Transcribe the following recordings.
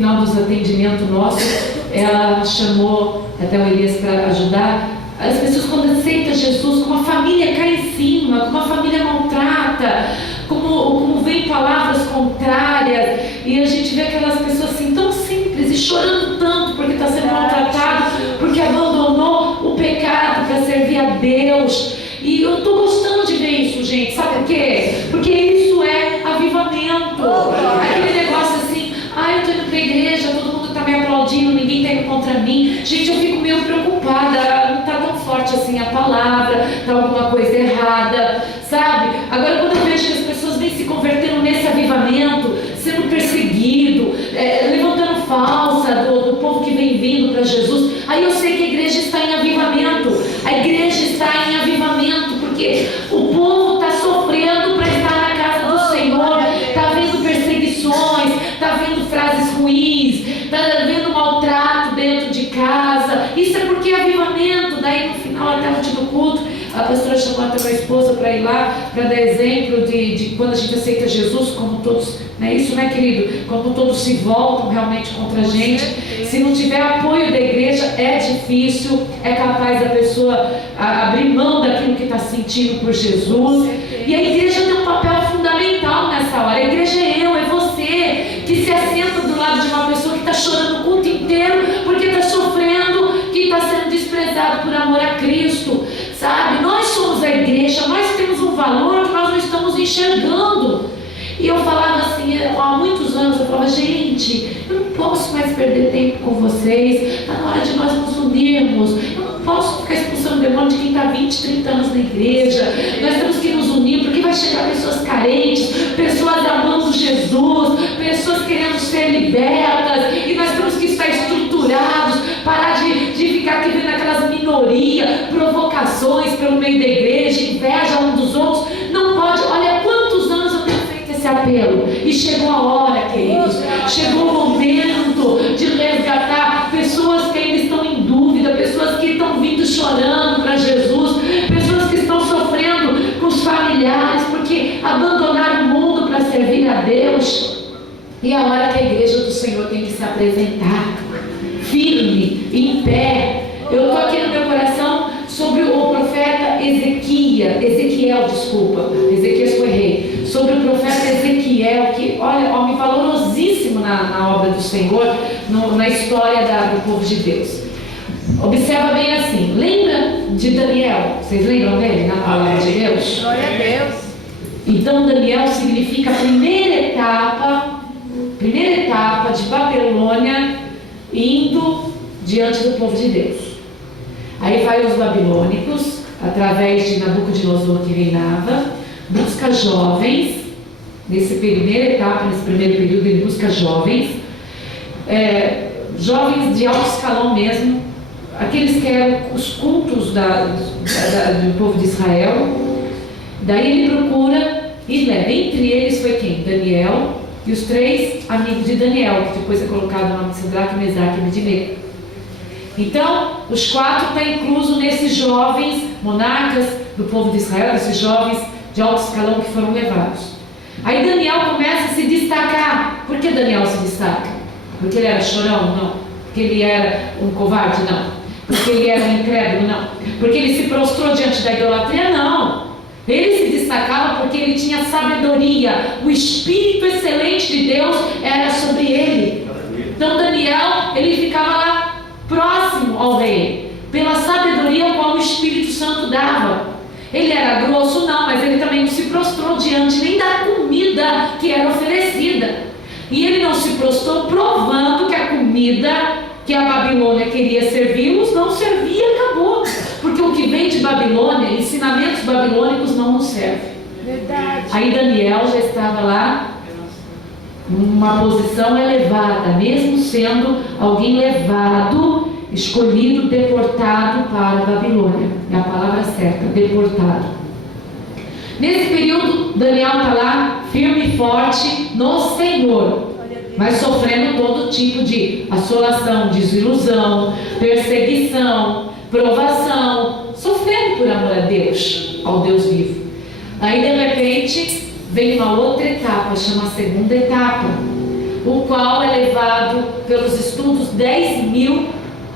final dos atendimentos nossos, ela chamou até o Elias para ajudar. As pessoas, quando aceitam Jesus, como a família cai em cima, como a família maltrata, como vem palavras contrárias, e a gente vê aquelas pessoas assim tão simples e chorando tanto porque está sendo maltratado, porque abandonou o pecado para servir a Deus. E eu estou gostando de ver isso, gente. Sabe por quê? Porque isso é avivamento. Aquele negócio assim, eu estou indo para a igreja, todo mundo está me aplaudindo, ninguém está indo contra mim. Gente, eu fico meio preocupada, não está tão forte assim a palavra, está alguma coisa errada, sabe? Agora, quando eu vejo que as pessoas vêm se convertendo nesse avivamento, sendo perseguido, levantando falsa do povo que vem vindo para Jesus, aí eu sei que a igreja está em avivamento. A igreja está em avivamento, porque o povo está sofrendo para estar na casa do Senhor, está vendo perseguições, está vendo frases ruins, está vendo maltrato dentro de casa. Isso é porque é avivamento. Daí no final, até no último culto, a pastora chamou até a minha esposa para ir lá, para dar exemplo de quando a gente aceita Jesus, como todos, não é isso, né, querido? Como todos se voltam realmente contra a gente. Se não tiver apoio da igreja, é difícil, é capaz da pessoa abrir mão daquilo que está sentindo por Jesus. E a igreja tem um papel fundamental nessa hora. A igreja é eu, é você, que se assenta do lado de uma pessoa que está chorando o culto inteiro, porque está sofrendo, que está sendo desprezado por amor a Cristo, sabe? Nós somos a igreja, nós temos um valor que nós não estamos enxergando. E eu falava assim, há muitos anos, eu falava, gente, eu não posso mais perder tempo com vocês, está na hora de nós nos unirmos. Eu não posso ficar expulsando o demônio de quem está 20, 30 anos na igreja. Nós temos que nos unir, porque vai chegar pessoas carentes, pessoas amando Jesus, pessoas querendo ser libertas, e nós temos que estar estruturados, parar de ficar aqui vendo aquelas minorias, provocações pelo meio da igreja, inveja um dos outros. Não pode. Olha quantos anos eu tenho feito esse apelo, e chegou a hora, queridos, chegou o momento de resgatar pessoas que ainda estão em dúvida, pessoas que estão vindo chorando para Jesus, pessoas que estão sofrendo com os familiares porque abandonaram o mundo para servir a Deus. E a hora que a igreja do Senhor tem que se apresentar firme, em pé. Eu estou aqui no meu coração sobre o profeta Ezequiel, foi rei, sobre o profeta Ezequiel, que, olha, homem valorosíssimo na obra do Senhor, na história do povo de Deus. Observa bem assim, lembra de Daniel? Vocês lembram dele na palavra de Deus? Glória a Deus. Então Daniel significa a primeira etapa de Babilônia indo diante do povo de Deus. Aí vai os babilônicos, através de Nabucodonosor que reinava, busca jovens, nessa primeira etapa, nesse primeiro período ele busca jovens, jovens de alto escalão mesmo, aqueles que eram os cultos do povo de Israel. Daí ele procura e leva. Entre eles foi quem? Daniel e os 3 amigos de Daniel, que depois é colocado o nome de Sadraque, Mesaque e Abednego. Então, os 4 estão inclusos nesses jovens monarcas do povo de Israel, esses jovens de alto escalão que foram levados. Aí Daniel começa a se destacar. Por que Daniel se destaca? Porque ele era chorão? Não. Porque ele era um covarde? Não. Porque ele era um incrédulo? Não. Porque ele se prostrou diante da idolatria? Não. Ele se destacava porque ele tinha sabedoria. O Espírito excelente de Deus era sobre ele. Então Daniel, ele ficava lá próximo ao rei, pela sabedoria qual o Espírito Santo dava. Ele era grosso? Não, mas ele também não se prostrou diante nem da comida que era oferecida. E ele não se prostrou provando que a comida que a Babilônia queria servi-los não servia e acabou. Porque o que vem de Babilônia, ensinamentos babilônicos não nos servem. Verdade. Aí Daniel já estava lá numa posição elevada, mesmo sendo alguém levado, escolhido, deportado para a Babilônia. É a palavra certa, deportado. Nesse período, Daniel está lá, firme e forte no Senhor, mas sofrendo todo tipo de assolação, desilusão, perseguição, provação, sofrendo por amor a Deus, ao Deus vivo. Aí de repente vem uma outra etapa, chama a segunda etapa. o qual é levado pelos estudos 10.000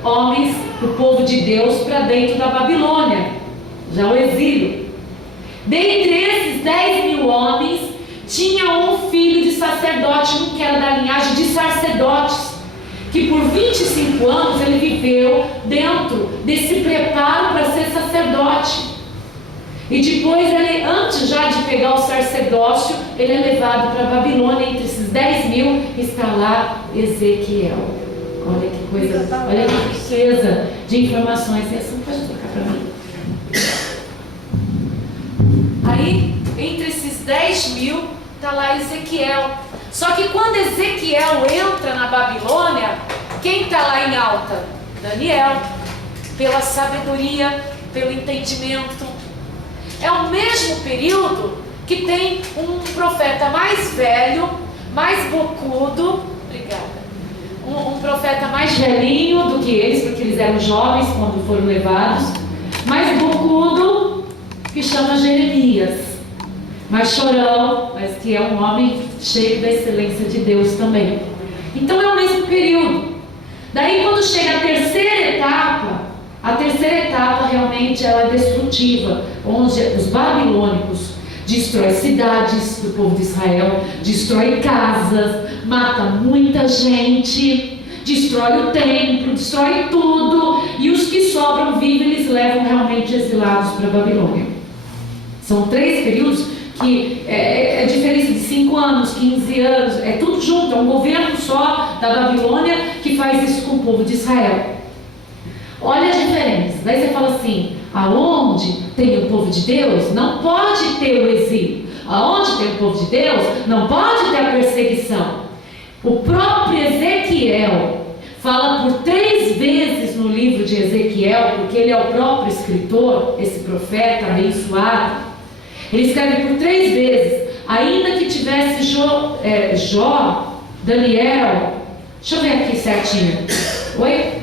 homens do povo de Deus para dentro da Babilônia, já o exílio. Dentre esses 10.000 homens, tinha um filho de sacerdote, um que era da linhagem de sacerdotes, que por 25 anos ele viveu dentro desse preparo para ser sacerdote. E depois ele, antes já de pegar o sacerdócio, ele é levado para a Babilônia. Entre esses 10.000 está lá Ezequiel. Olha que coisa, olha que riqueza de informações. Essa não pode trocar para mim. Aí, entre esses 10.000, está lá Ezequiel. Só que quando Ezequiel entra na Babilônia, quem está lá em alta? Daniel, pela sabedoria, pelo entendimento. É o mesmo período que tem um profeta mais velho, mais bocudo, obrigada, um profeta mais velhinho do que eles, porque eles eram jovens quando foram levados, mais bocudo, que chama Jeremias, mais chorão, mas que é um homem cheio da excelência de Deus também. Então é o mesmo período. Daí quando chega a terceira etapa realmente ela é destrutiva, onde os babilônicos destrói cidades do povo de Israel, destrói casas, mata muita gente, destrói o templo, destrói tudo, e os que sobram vivos eles levam realmente exilados para a Babilônia. São 3 períodos que é diferença de 5 anos, 15 anos, é tudo junto, é um governo só da Babilônia que faz isso com o povo de Israel. Olha a diferença. Daí você fala assim, aonde tem o povo de Deus, não pode ter o exílio. Aonde tem o povo de Deus, não pode ter a perseguição. O próprio Ezequiel fala por 3 vezes no livro de Ezequiel, porque ele é o próprio escritor, esse profeta abençoado. Ele escreve por 3 vezes, ainda que tivesse Jó, Daniel, deixa eu ver aqui certinho. Oi?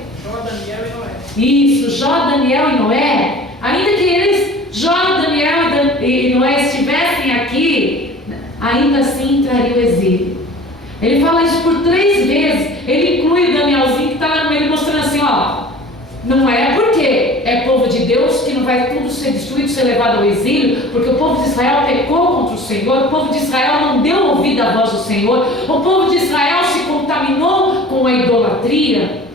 Isso, Jó, Daniel e Noé, ainda que eles, Jó, Daniel e Noé estivessem aqui, ainda assim entraria o exílio. Ele fala isso por 3 vezes, ele inclui o Danielzinho que está lá no meio mostrando assim, ó, não é porque é povo de Deus que não vai tudo ser destruído, ser levado ao exílio, porque o povo de Israel pecou contra o Senhor, o povo de Israel não deu ouvido à voz do Senhor, o povo de Israel se contaminou com a idolatria.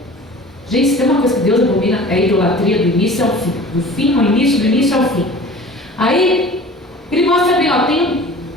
Gente, se tem uma coisa que Deus abomina, é a idolatria do início ao fim. Do fim ao início, do início ao fim. Aí, ele mostra bem, ó,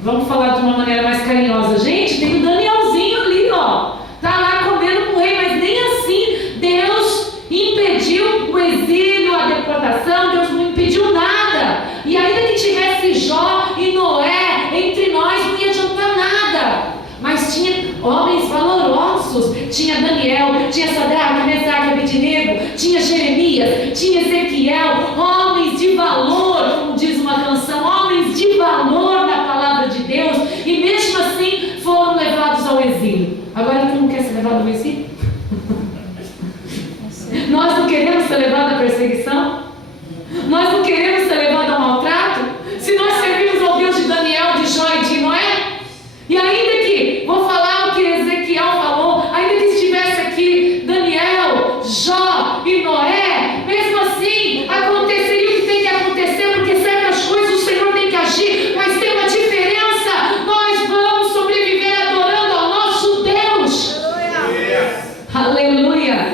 vamos falar de uma maneira mais carinhosa. Gente, tem o Danielzinho ali, ó. Tá lá comendo com o rei, mas nem assim Deus impediu o exílio, a deportação, Deus não impediu nada. E ainda que tivesse Jó e Noé entre nós, não ia adiantar nada. Mas tinha homens valorosos, tinha Daniel, tinha Sadraque, Mesaque, Abednego, tinha Jeremias, tinha Ezequiel, homens de valor, como diz uma canção, homens de valor na palavra de Deus, e mesmo assim foram levados ao exílio. Agora tu não quer ser levado ao exílio? Nós não queremos ser levados à perseguição? Nós não queremos ser levados ao maltrato? Se nós servimos ao Deus de Daniel, de Jó e de Noé? E ainda que, vou falar o que Ezequiel falou, ainda que estivesse aqui Daniel, Jó e Noé, mesmo assim aconteceria o que tem que acontecer, porque certas coisas o Senhor tem que agir, mas tem uma diferença, nós vamos sobreviver adorando ao nosso Deus. Aleluia.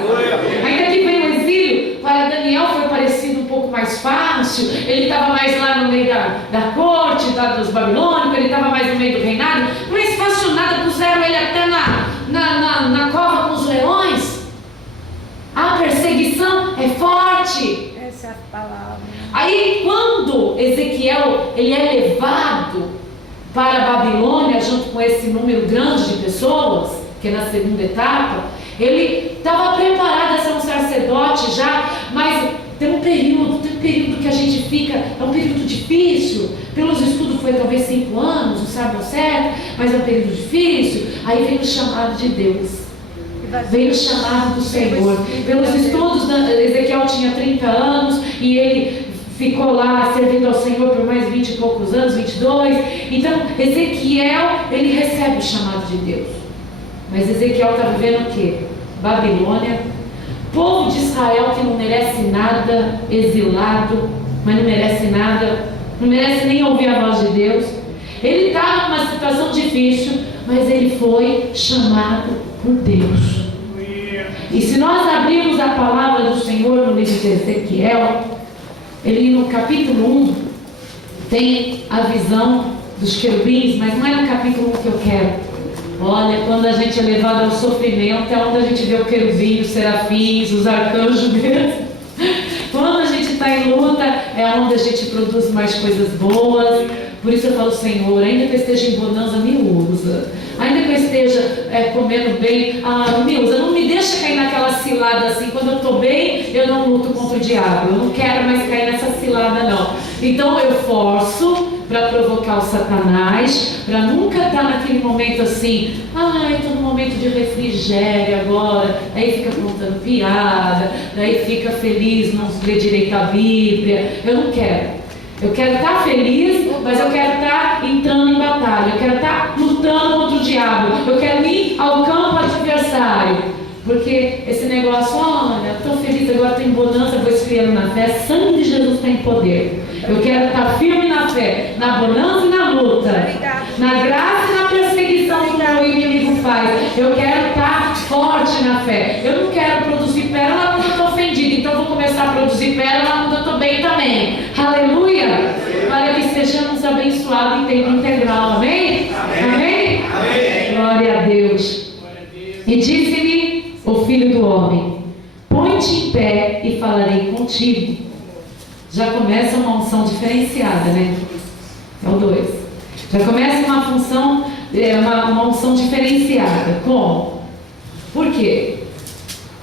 Ainda que veio o exílio, para Daniel foi parecido um pouco mais fácil, ele estava mais lá no meio da corte, dos babilônicos, ele estava mais no meio do reinado, não é fácil nada, puseram ele até na cova com os leões. A perseguição é forte. Essa é a palavra. Aí quando Ezequiel ele é levado para a Babilônia junto com esse número grande de pessoas, que é na segunda etapa, ele estava preparado a ser um sacerdote já, mas tem um período que a gente fica, é um período difícil, pelos estudos foi talvez 5 anos, não sabe ao certo, mas é um período difícil. Aí vem o chamado de Deus, veio o chamado do Senhor. Pelos estudos, Ezequiel tinha 30 anos e ele ficou lá servindo ao Senhor por mais 20 e poucos anos, 22. Então Ezequiel, ele recebe o chamado de Deus. Mas Ezequiel está vivendo o quê? Babilônia, povo de Israel que não merece nada, exilado, mas não merece nada, não merece nem ouvir a voz de Deus. Ele estava numa situação difícil, mas ele foi chamado por Deus. E se nós abrirmos a palavra do Senhor no livro de Ezequiel, ele no capítulo 1 tem a visão dos querubins, mas não é no capítulo 1 que eu quero. Olha, quando a gente é levado ao sofrimento, é onde a gente vê o querubim, os serafins, os arcanjos mesmo. Quando a gente está em luta, é onde a gente produz mais coisas boas. Por isso eu falo, Senhor, ainda que eu esteja em bonança, me usa. Ainda que eu esteja comendo bem, me usa. Não me deixa cair naquela cilada assim. Quando eu estou bem, eu não luto contra o diabo. Eu não quero mais cair nessa cilada, não. Então eu forço para provocar o Satanás, para nunca estar naquele momento assim, estou no momento de refrigério agora, aí fica contando piada, daí fica feliz, não lê direito a Bíblia. Eu não quero. Eu quero estar feliz, mas eu quero estar entrando em batalha, eu quero estar lutando contra o diabo, eu quero ir ao campo adversário. Porque esse negócio, olha, estou feliz, agora estou em bonança, vou esfriando na fé, sangue de Jesus tem poder. Eu quero estar firme na fé, na bonança e na luta, na graça e na perseguição que o meu inimigo faz. Eu quero estar forte na fé. Eu não quero produzir pérola quando eu estou ofendido, então eu vou começar a produzir pérola quando eu estou bem também. Aleluia! Para que sejamos abençoados em tempo integral. Amém? Amém? Amém? Glória a Deus. E disse-me o Filho do Homem: põe-te em pé e falarei contigo. Já começa uma unção diferenciada, né? É o 2. Já começa uma função, uma unção diferenciada. Como? Por quê?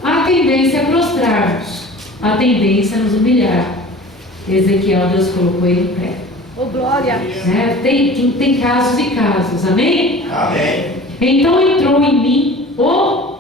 A tendência é prostrarmos, a tendência é nos humilhar. Ezequiel, Deus colocou ele em pé. Oh, glória! Tem casos e casos, amém? Amém. Então entrou em mim o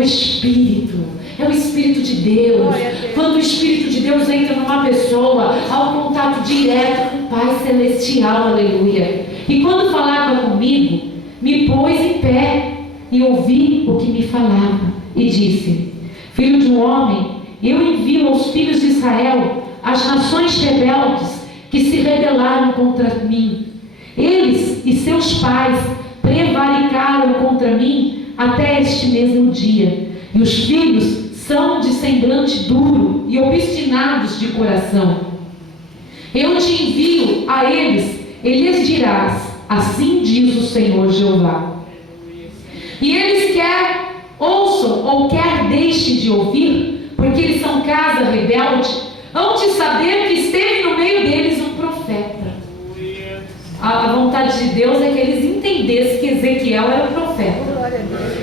Espírito. É o Espírito de Deus. Quando o Espírito de Deus entra numa pessoa, há um contato direto com o Pai Celestial, aleluia. E quando falava comigo, me pôs em pé e ouvi o que me falava. E disse: Filho de um homem, eu envio aos filhos de Israel as nações rebeldes que se rebelaram contra mim. Eles e seus pais prevaricaram contra mim até este mesmo dia. E os filhos são de semblante duro e obstinados de coração. Eu te envio a eles e lhes dirás: assim diz o Senhor Jeová. E eles quer ouçam ou quer deixem de ouvir, porque eles são casa rebelde, hão de saber que esteve no meio deles um profeta. A vontade de Deus é que eles entendessem que Ezequiel era um profeta,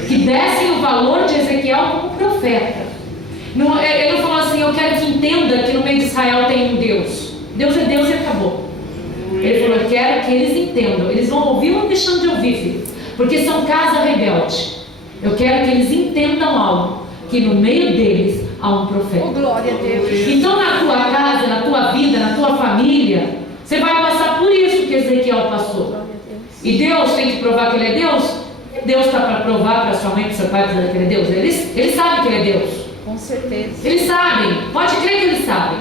que dessem o valor de Ezequiel como profeta. Ele não falou assim: eu quero que entenda que no meio de Israel tem um Deus. Deus é Deus e acabou. Ele falou: eu quero que eles entendam. Eles vão ouvir ou deixando de ouvir, filho, porque são casa rebelde. Eu quero que eles entendam algo, que no meio deles há um profeta. Oh, glória a Deus. Então na tua casa, na tua vida, na tua família, você vai passar por isso que Ezequiel passou. E Deus tem que provar que Ele é Deus? Deus está para provar para sua mãe, para seu pai, dizer que Ele é Deus? Eles sabem que Ele é Deus. Com certeza. Eles sabem, pode crer que eles sabem.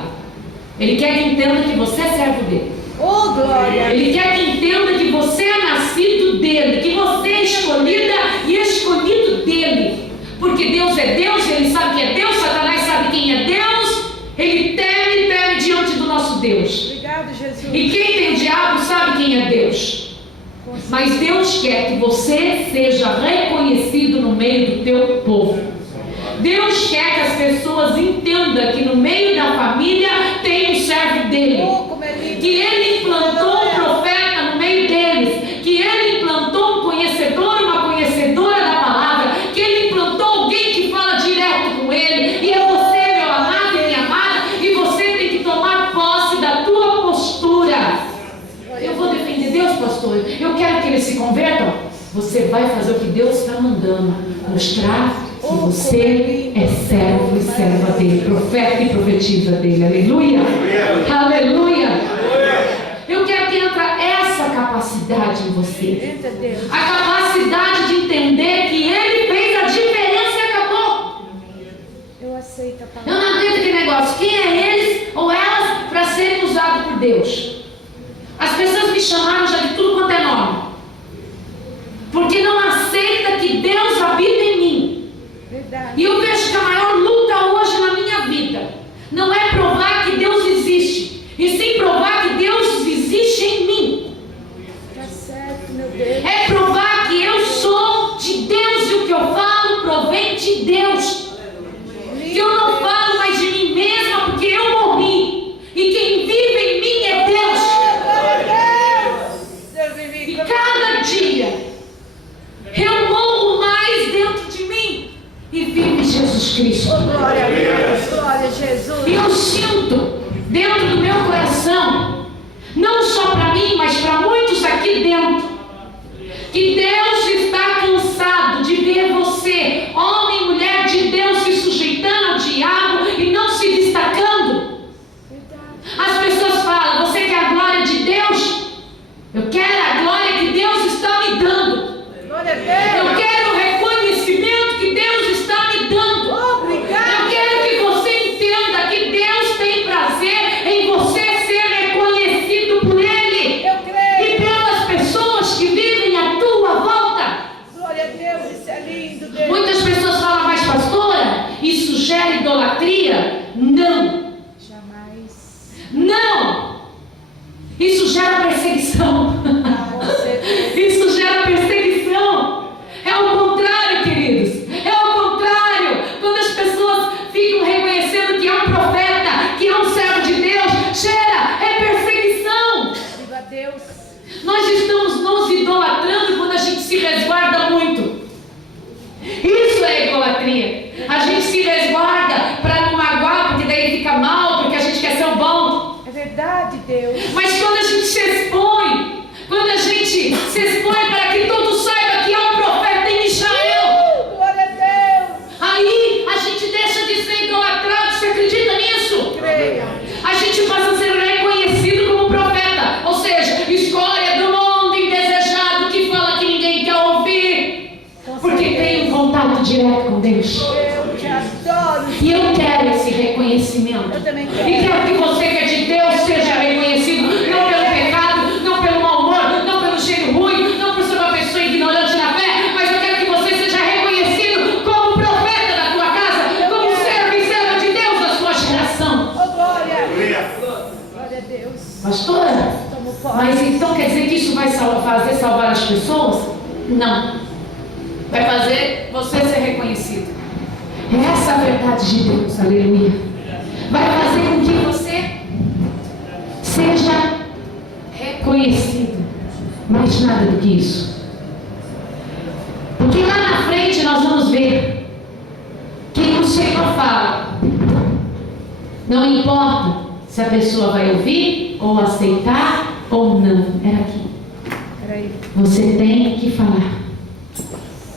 Ele quer que entenda que você é servo dele. Oh, glória! Ele quer que entenda que você é nascido dele, que você é escolhida e escolhido dele. Porque Deus é Deus, ele sabe que é Deus, Satanás sabe quem é Deus. Ele teme diante do nosso Deus. Obrigado, Jesus. E quem tem o diabo sabe quem é Deus. Mas Deus quer que você seja reconhecido no meio do teu povo. Deus quer que as pessoas entendam que no meio da família tem um servo dele, que ele implantou um profeta no meio deles, que ele implantou um conhecedor, uma conhecedora da palavra, que ele implantou alguém que fala direto com ele. E é você, meu amado e minha amada, e você tem que tomar posse da tua postura. Eu vou defender Deus, pastor, eu quero que eles se convertam. Você vai fazer o que Deus está mandando, mostrar que você é servo e serva dele, profeta e profetiza dele. Aleluia! Aleluia! Eu quero que entre essa capacidade. capacidade em você. Eita Deus. A capacidade de entender que Ele fez a diferença e acabou. Eu aceito a Eu palavra. não aguento aquele negócio. Quem é eles ou elas para serem usados por Deus? As pessoas me chamaram já de tudo quanto é nome. Porque não aceita que Deus habita em mim. Verdade. E eu vejo que a maior luta hoje na minha vida não é provar que Deus existe, e sim provar que Deus existe em mim. Tá certo, meu Deus. É provar que eu sou de Deus e o que eu falo provém de Deus. Que eu não falo mais de mim mesma porque eu morri. E quem vive em mim é Deus. E cada dia eu morro mais dentro de mim e vive Jesus Cristo. Glória a Deus. Glória a Jesus. E eu sinto dentro do meu coração, não só para mim, mas para muitos aqui dentro, que Deus está cansado de ver você, homem e mulher de Deus, se sujeitando ao diabo e não se destacando. As pessoas falam: você quer a glória de Deus? Eu quero a glória que Deus está me dando. Glória a Deus. Eu quero o reconhecimento que Deus está me dando. Obrigado. Eu quero que você entenda que Deus tem prazer em você ser reconhecido por Ele Eu creio. e pelas pessoas que vivem à tua volta. Glória a Deus. Isso é lindo, Deus. Muitas pessoas falam: mas pastora, isso gera idolatria? Não, Jamais. não. Isso gera perseguição. Com certeza. Isso gera perseguição. É o contrário, queridos. É o contrário. Quando as pessoas ficam reconhecendo que é um profeta, que é um servo de Deus, gera perseguição. Viva Deus. Nós estamos nos idolatrando quando a gente se resguarda muito. Isso é idolatria. A gente se resguarda para não magoar, porque daí fica mal, porque a gente quer ser o bom. É verdade, Deus. Mas quando a gente se expõe, quando a gente se expõe para que todos saibam que há um profeta em Israel, Glória a Deus. aí a gente deixa de ser idolatrado. Você acredita nisso? Creia. A gente passa a ser reconhecido como profeta, ou seja, escória do mundo, indesejado, que fala que ninguém quer ouvir, porque tem um contato direto com Deus. Eu te adoro. E eu quero esse reconhecimento. Eu também E quero. quero que você que é de Deus seja reconhecido, não pelo pecado, não pelo mau humor, não pelo cheiro ruim, não por ser uma pessoa ignorante na fé, mas eu quero que você seja reconhecido como profeta da tua casa, como servo e serva de Deus da sua geração. Oh, glória. Glória a Deus. Pastora, Tomo posse. mas então quer dizer que isso vai fazer salvar as pessoas? Não. Vai fazer você ser reconhecido. É essa a verdade de Deus, aleluia. Vai fazer com que você seja reconhecido. Mais nada do que isso. Porque lá na frente nós vamos ver que o Senhor fala: não importa se a pessoa vai ouvir, ou aceitar, ou não. Era aqui. Peraí. Você tem que falar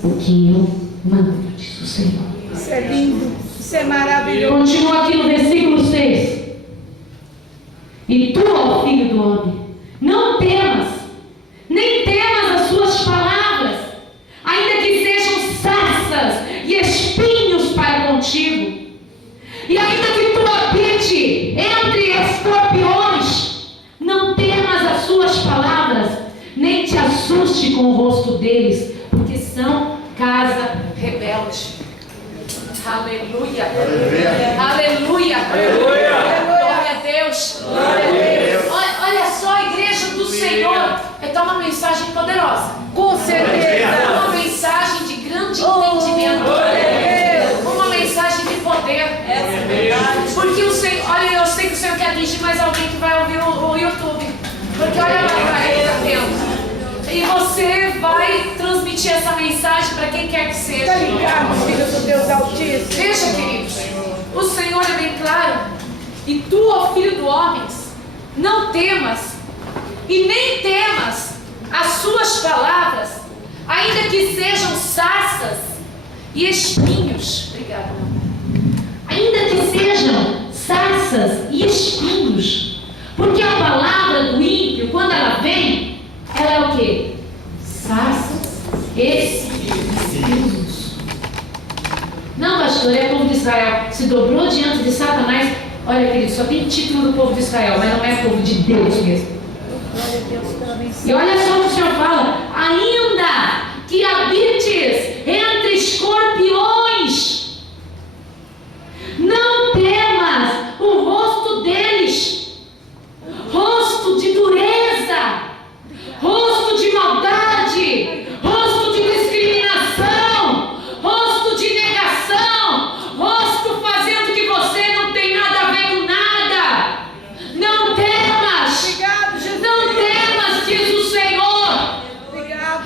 o que eu mando, diz o Senhor. Isso é lindo. Isso é maravilhoso. Continua aqui no versículo 6. E tu, ó filho do homem, não temas, nem temas as suas palavras, ainda que sejam sarças e espinhos para contigo. E ainda que tu habite entre escorpiões, não temas as suas palavras, nem te assuste com o rosto deles, porque são casa rebelde. Aleluia. Aleluia. Glória a Deus. Olha só, a igreja do Senhor. É uma mensagem poderosa. Com certeza. Uma mensagem de grande Oh, entendimento. Deus. Uma mensagem de poder. Porque o Senhor, olha, eu sei que o Senhor quer atingir mais alguém que vai ouvir o YouTube. Porque olha lá para ele está tendo. E você vai transmitir essa mensagem para quem quer que seja. Está ligado, filho do Deus Altíssimo. Veja, queridos, o Senhor é bem claro. E tu, ó filho do homem, não temas, e nem temas as suas palavras, ainda que sejam sarças e espinhos. Obrigada, meu. Ainda que sejam sarças e espinhos, porque a palavra do ímpio, quando ela vem, ela ela é o quê? Sarças e espinhos. Não, pastor, é o povo de Israel. Se dobrou diante de Satanás. Olha, querido, só tem título do povo de Israel, mas não é povo de Deus mesmo. E olha só o que o Senhor fala: ainda que habites entre escorpiões, não temas o rosto deles, rosto de dureza, rosto de maldade, rosto de discriminação, rosto de negação, rosto fazendo que você não tem nada a ver com nada. Não temas, não temas, diz o Senhor.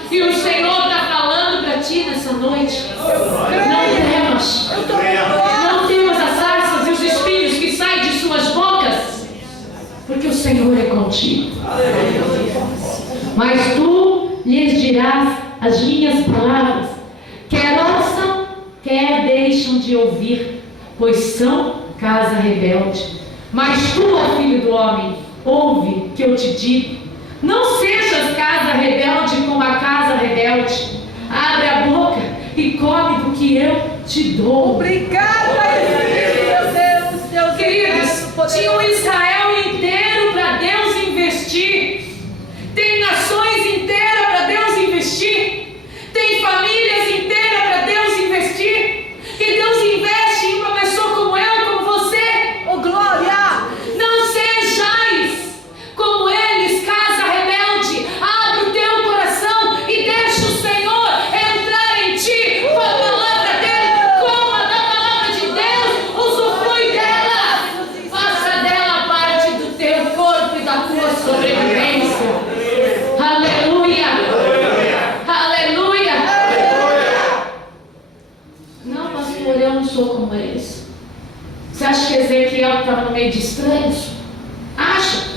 E o Senhor está falando para ti nessa noite. Não temas, não temas as sarças e os espinhos que saem de suas bocas, porque o Senhor é contigo. Mas tu lhes dirás as minhas palavras, quer ouçam, quer deixam de ouvir, pois são casa rebelde. Mas tu, ó filho do homem, ouve que eu te digo: não sejas casa rebelde como a casa rebelde. Abre a boca e come do que eu te dou. Obrigada, Deus. Deus, Queridos, tinha um Israel inteiro para Deus investir. Tem nações inteiras para Deus investir. Tem famílias inteiras para Deus investir. E Deus investe em uma pessoa como eu, como você. Oh, glória! Não sejais como eles, casa rebelde. Abre o teu coração e deixa o Senhor entrar em ti com a palavra dele. Coma da palavra de Deus, usufrui dela. Faça dela parte do teu corpo e da tua sobrevivência. Aleluia! Aleluia! Não, pastor, eu não sou como eles. Você acha que Ezequiel estava no meio de estranhos? Acha?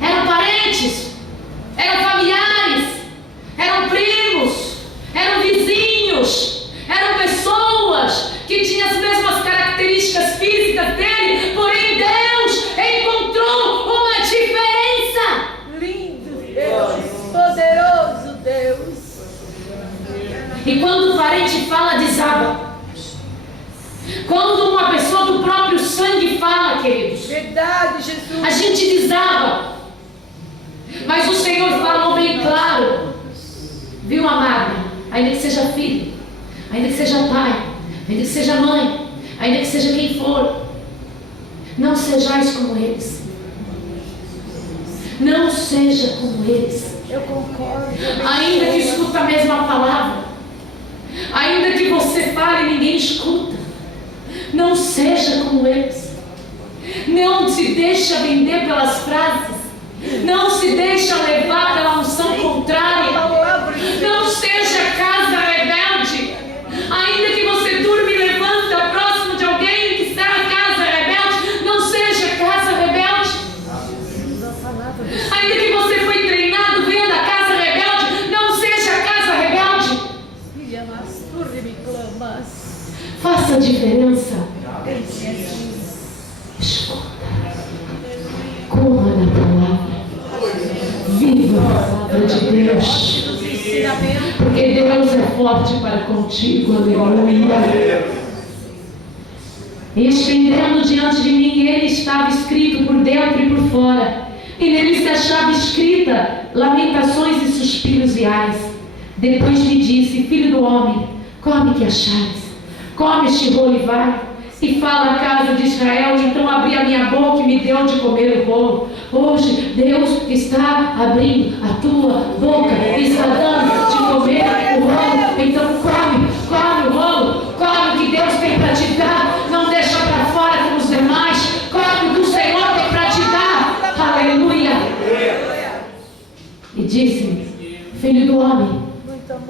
Eram parentes, eram familiares, eram primos, eram vizinhos, eram pessoas que tinham as mesmas características físicas dele, porém Deus encontrou uma diferença. Lindo Deus, poderoso Deus. E quando o parente fala, desaba. Quando uma pessoa do próprio sangue fala, queridos, Verdade, Jesus. a gente desaba. Mas o Senhor falou bem claro, viu, amada? Ainda que seja filho, ainda que seja pai, ainda que seja mãe, ainda que seja quem for, não sejais como eles. Não seja como eles. Eu concordo. Ainda que escuta a mesma palavra, ainda que você fale e ninguém escuta, não seja como eles. Não se deixa vender pelas frases, não se deixa levar pela unção contrária. Não seja casa rebelde. Ainda que você durma e levanta próximo de alguém que está na casa rebelde, não seja casa rebelde. Ainda que você foi treinado vendo a casa rebelde, não seja casa rebelde. Faça a diferença. Escuta. Coma na palavra. Viva a palavra de Deus. Porque Deus é forte para contigo. Aleluia. E estendendo diante de mim, ele estava escrito por dentro e por fora. E nele se achava escrita lamentações e suspiros e ais. Depois me disse: filho do homem, come que achares. Come este rolo e vai. E fala a casa de Israel. Então abri a minha boca e me deu de comer o rolo. Hoje Deus está abrindo a tua boca e está dando de comer o rolo. Então come o rolo. Come o que Deus tem para te dar. Não deixa para fora como os demais. Come o que o Senhor tem para te dar. Aleluia. E disse-me: filho do homem,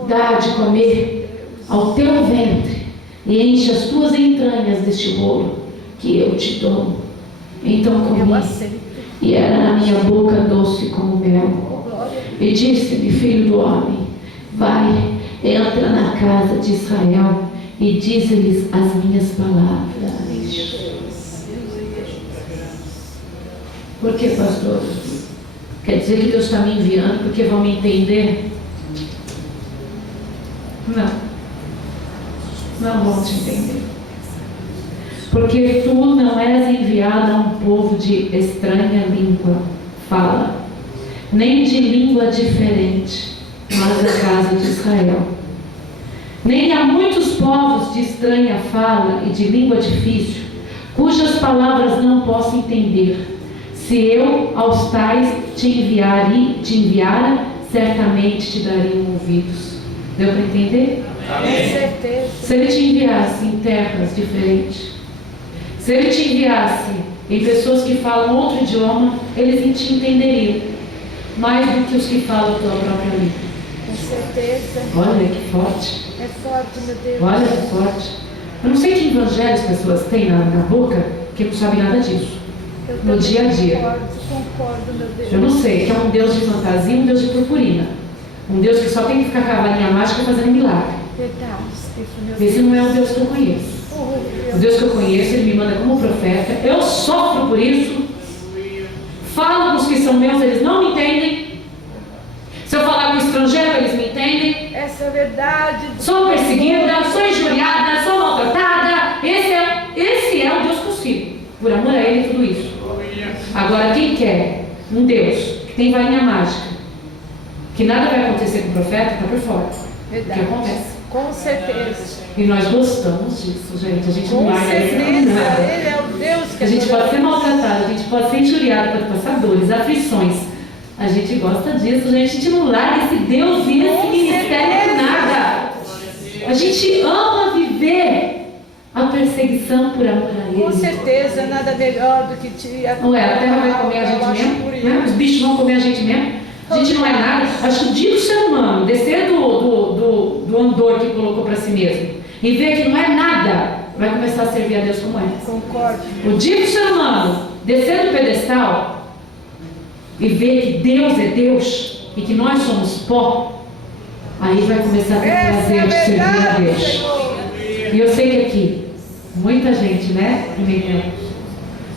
dá de comer ao teu ventre e enche as tuas entranhas deste rolo que eu te dou. Então comi, e era na minha boca doce como mel. E disse-me: filho do homem, vai, entra na casa de Israel e dize-lhes as minhas palavras. Por que, pastor? Quer dizer que Deus está me enviando porque vão me entender? Não vão te entender. Porque tu não és enviado a um povo de estranha língua, fala, nem de língua diferente, mas a casa de Israel. Nem a muitos povos de estranha fala e de língua difícil, cujas palavras não posso entender. Se eu aos tais te enviara, certamente te dariam ouvidos. Deu para entender? Com certeza. Se ele te enviasse em terras diferentes, se ele te enviasse em pessoas que falam outro idioma, eles te entenderiam mais do que os que falam a tua própria língua. Com certeza. Olha que forte. É forte, meu Deus. Olha que forte. Eu não sei que evangelho as pessoas têm na boca que não sabem nada disso. Eu No também dia a dia. Concordo, meu Deus. Eu não sei, que é um Deus de fantasia, um Deus de purpurina. Um Deus que só tem que ficar com a varinha mágica fazendo milagre. Verdade, isso, meu Deus. Esse não é o Deus que eu conheço. O Deus que eu conheço, Ele me manda como profeta. Eu sofro por isso. Falo com os que são meus, eles não me entendem. Se eu falar com estrangeiro, eles me entendem. Essa é a verdade. Sou perseguida, sou injuriada, sou maltratada. Esse é o Deus que eu sigo. Por amor a Ele, tudo isso. Agora, quem quer um Deus que tem varinha mágica, que nada vai acontecer com o profeta, está por fora. Verdade. O que acontece? Com certeza. E nós gostamos disso, gente. A gente não Com larga certeza. nada. Ele é o Deus que A gente adora. pode ser maltratado, a gente pode ser injuriado, pode passar dores, aflições. A gente gosta disso, gente. A gente não larga esse Deus e esse ministério por nada. A gente ama viver a perseguição por amor a Ele. Com certeza, nada melhor do que te Não é? A terra vai comer a gente mesmo? Né? Os bichos vão comer a gente mesmo? A gente não é nada. Acho que o dia do ser humano descer do andor que colocou para si mesmo e ver que não é nada, vai começar a servir a Deus como é. Concordo. O dia do ser humano descer do pedestal e ver que Deus é Deus e que nós somos pó, aí vai começar a ter Essa é prazer a de servir a verdade, Deus. Senhor. E eu sei que aqui, muita gente, né,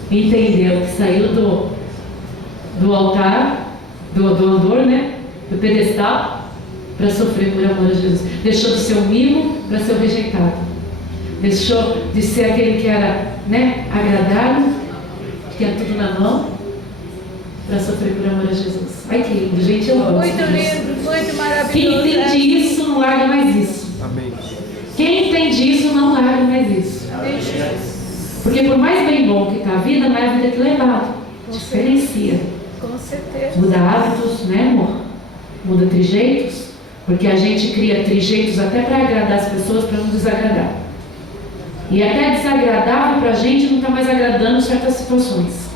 entendeu que saiu do altar, do andor, né, do pedestal, para sofrer por amor a Jesus. Deixou de ser o mimo para ser o rejeitado. Deixou de ser aquele que era, né, agradável, que tinha tudo na mão, para sofrer por amor a Jesus. Ai que lindo, gente, eu gosto Muito disso. lindo, muito maravilhoso. Quem entende isso, não larga mais isso. Amém. Quem entende isso, não larga mais isso. Amém, Jesus. Porque por mais bem bom que está a vida, não é a vida que é levado. Diferencia. Com certeza. Muda hábitos, né, amor? Muda trejeitos. Porque a gente cria trejeitos até para agradar as pessoas, para não desagradar. E até desagradável para a gente não está mais agradando certas situações.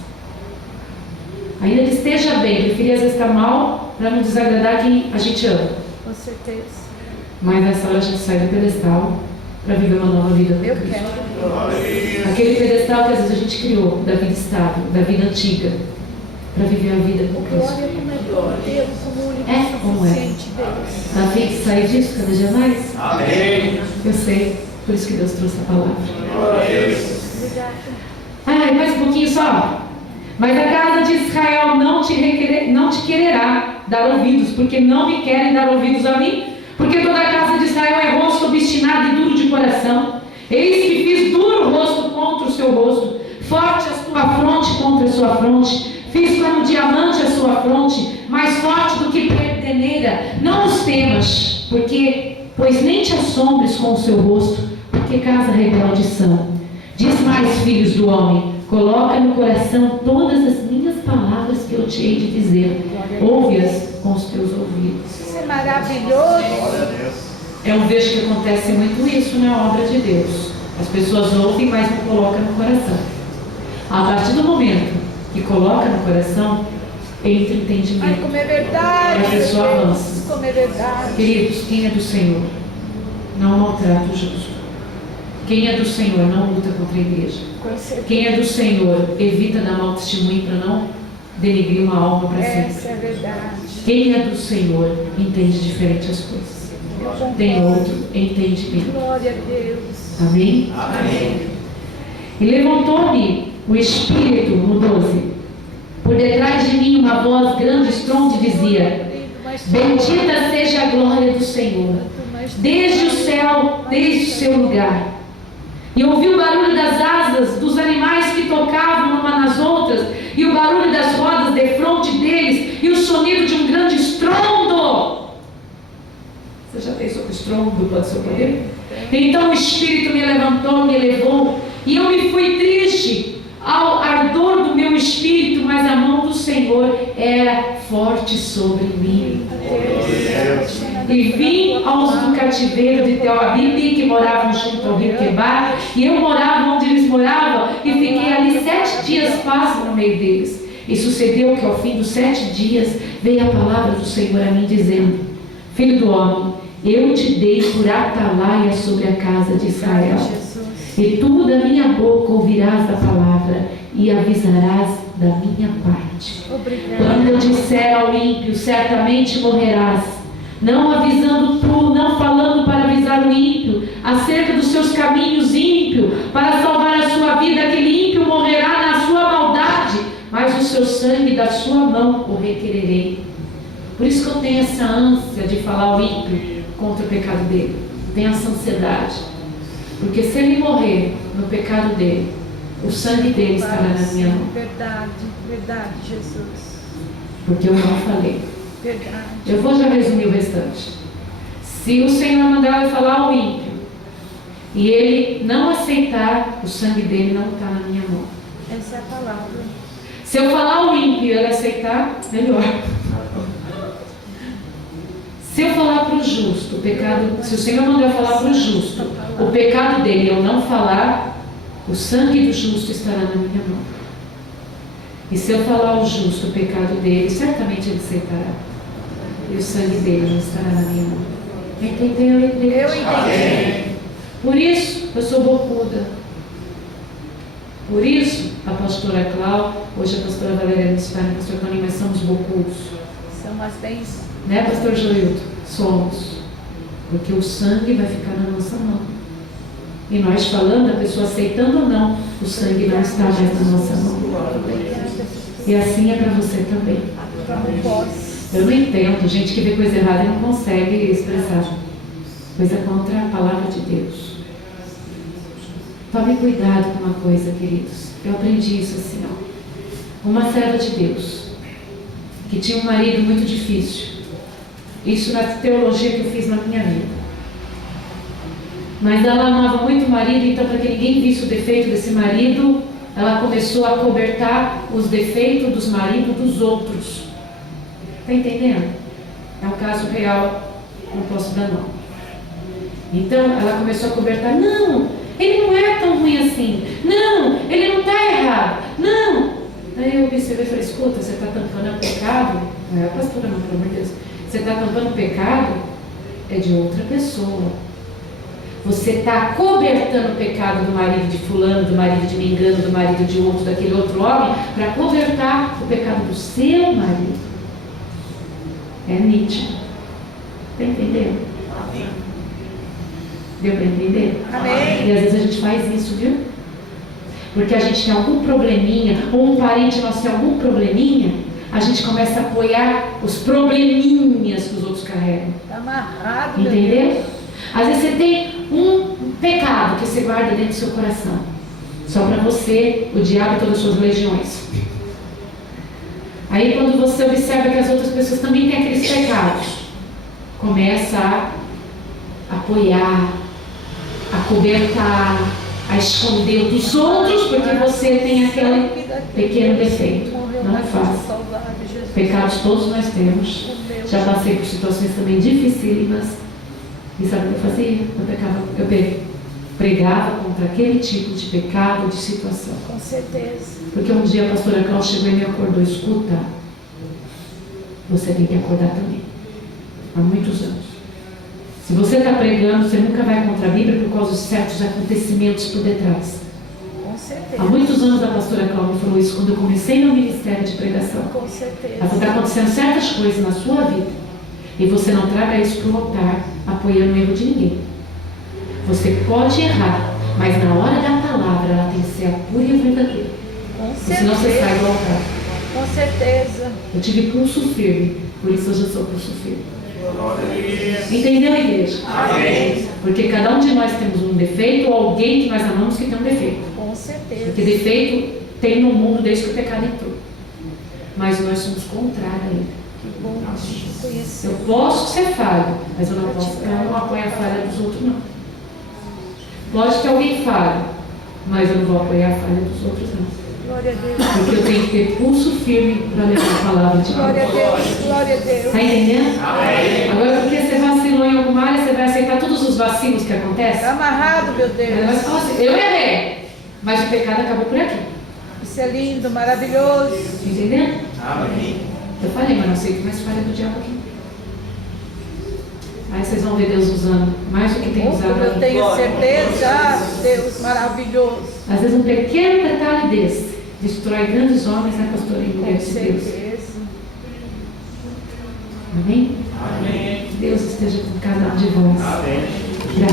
Ainda que esteja bem, preferia às vezes estar mal para não desagradar quem a gente ama. Com certeza. Mas nessa hora a gente sai do pedestal para viver uma nova vida com Eu Cristo. quero. Aquele pedestal que às vezes a gente criou, da vida estável, da vida antiga, para viver a vida com Cristo. Glória como é bom, Deus, como único É, como é. suficiente, Deus. Tá afim de sair disso cada dia mais? Amém. Eu sei, por isso que Deus trouxe a palavra. Obrigada. Ai, mais um pouquinho só. Mas a casa de Israel não te quererá dar ouvidos, porque não me querem dar ouvidos a mim, porque toda a casa de Israel é rosto obstinado e duro de coração. Eis que fiz duro o rosto contra o seu rosto, forte a sua fronte contra a sua fronte, fiz como diamante a sua fronte, mais forte do que peneira. Não os temas, pois nem te assombres com o seu rosto, porque casa rebelde são. Diz mais, filhos do homem, coloca no coração todas as minhas palavras que eu te hei de dizer, ouve-as com os teus ouvidos. Isso é maravilhoso. Eu vejo que acontece muito isso na obra de Deus. As pessoas ouvem, mas não colocam no coração. A partir do momento que coloca no coração, entra Ai, entendimento. como é verdade. E a pessoa Deus, avança. como é verdade. Queridos, quem é do Senhor não maltrata o justo. Quem é do Senhor não luta contra a igreja. Com certeza. Quem é do Senhor evita dar mau testemunho para não denegrir uma alma para Essa sempre. é verdade. Quem é do Senhor entende diferente as coisas. Eu concordo. Tem outro, entende bem. Glória a Deus. Amém? Amém. E levantou-me o Espírito, no 12, Por detrás de mim uma voz grande, estronde, dizia: bendita seja a glória do Senhor, desde o céu, desde o seu lugar. E ouvi o barulho das asas dos animais que tocavam uma nas outras, e o barulho das rodas defronte deles, e o sonido de um grande estrondo. Você já pensou que o estrondo pode ser o poder? Então o Espírito me levantou, me levou, e eu me fui triste ao ardor do meu espírito, mas a mão do Senhor era forte sobre mim. E vim aos do cativeiro de Tel Abibe, que moravam junto ao rio Quebar, e eu morava onde eles moravam, e fiquei ali 7 dias passo no meio deles. E sucedeu que ao fim dos 7 dias veio a palavra do Senhor a mim, dizendo: filho do homem, eu te dei por atalaia sobre a casa de Israel. E tu da minha boca ouvirás a palavra e avisarás da minha parte. Quando eu disser ao ímpio, certamente morrerás, não avisando tu, não falando para avisar o ímpio acerca dos seus caminhos, ímpio, para salvar a sua vida, aquele ímpio morrerá na sua maldade, mas o seu sangue da sua mão o requererei. Por isso que eu tenho essa ânsia de falar ao ímpio contra o pecado dele. Tenho essa ansiedade. Porque se ele morrer no pecado dele, o sangue dele estará na minha mão. Verdade, verdade, Jesus. Porque eu não falei. Verdade. Eu vou já resumir o restante. Se o Senhor mandar eu falar ao ímpio, e ele não aceitar, o sangue dele não está na minha mão. Essa é a palavra. Se eu falar ao ímpio e ele aceitar, melhor. Se eu falar para o justo, o pecado, se o Senhor mandar eu falar para o justo, o pecado dele eu não falar, o sangue do justo estará na minha mão. E se eu falar ao justo o pecado dele, certamente ele aceitará. E o sangue dele não estará na minha mão. Entendeu? Eu entendi. Por isso, eu sou bocuda. Por isso, a pastora Clau, hoje a pastora Valéria não está, a pastora Tony, mas somos bocudos. São as bênçãos. Né, pastor Joilton? Somos. Porque o sangue vai ficar na nossa mão. E nós falando, a pessoa aceitando ou não, o sangue não está mais na nossa mão. E assim é para você também. Eu não entendo gente que vê coisa errada e não consegue expressar. Coisa contra a palavra de Deus. Tome cuidado com uma coisa, queridos. Eu aprendi isso assim, ó. Uma serva de Deus que tinha um marido muito difícil. Isso na teologia que eu fiz na minha vida. Mas ela amava muito o marido, então para que ninguém visse o defeito desse marido, ela começou a cobertar os defeitos dos maridos dos outros. Está entendendo? É um caso real, não posso dar nome. Então ela começou a cobertar: não, ele não é tão ruim assim. Não, ele não está errado. Não. Aí eu observei e falei: escuta, você está tampando o pecado? Não é a pastora, não, pelo amor de Deus. Você está tampando o pecado? É de outra pessoa. Você está cobertando o pecado do marido de fulano, do marido de mengano, do marido de outro, daquele outro homem, para cobertar o pecado do seu marido. É nítido. Está entendendo? Amém. Deu para entender? Amém. E às vezes a gente faz isso, viu? Porque a gente tem algum probleminha, ou um parente nosso tem algum probleminha, a gente começa a apoiar os probleminhas que os outros carregam. Está amarrado. Entendeu? Às vezes você tem um pecado que você guarda dentro do seu coração. Só para você, o diabo e todas as suas legiões. Aí quando você observa que as outras pessoas também têm aqueles pecados, começa a apoiar, a cobertar, a esconder dos outros, porque você tem aquele pequeno defeito. Não é fácil. Pecados todos nós temos. Já passei por situações também dificílimas. E sabe o que eu fazia? Eu pregava contra aquele tipo de pecado, de situação. Com certeza. Porque um dia a pastora Cláudia chegou e me acordou: escuta, você tem que acordar também. Há muitos anos. Se você está pregando, você nunca vai contra a Bíblia por causa de certos acontecimentos por detrás. Com certeza. Há muitos anos a pastora Cláudia me falou isso quando eu comecei no ministério de pregação. Com certeza. Ela falou: está acontecendo certas coisas na sua vida e você não traga isso para o altar apoiando o erro de ninguém. Você pode errar, mas na hora da palavra ela tem que ser a pura e verdadeira. Com Senão você certeza. sai do altar. Com certeza. Eu tive pulso firme, por isso hoje eu sou pulso firme. Entendeu, igreja? Amém. Porque cada um de nós temos um defeito, ou alguém que nós amamos que tem um defeito. Com certeza. Porque defeito tem no mundo desde que o pecado entrou. Mas nós somos contrários a ele. Que bom conhecer. Eu posso ser falho, mas eu não apoio a falha dos outros, não. Pode que alguém fale, mas eu não vou apoiar a falha dos outros, não. Glória a Deus. Porque eu tenho que ter pulso firme para levar a palavra de Glória a Deus. Deus. Glória a Deus. Está entendendo? Amém. Agora, porque você vacilou em alguma área, você vai aceitar todos os vacilos que acontecem? Está amarrado, meu Aí você Deus. fala assim, eu errei, mas o pecado acabou por aqui. Isso é lindo, maravilhoso. Entendendo? Amém. Eu falei, mas não aceito mais falha do diabo aqui. Aí vocês vão ver Deus usando mais do que tem usado Como eu aqui. tenho certeza, Deus maravilhoso. Às vezes um pequeno detalhe desse destrói grandes homens, né, pastor? Em Com mulheres de Deus. certeza. Amém? Amém. Deus esteja com cada um de vós. Amém. Graças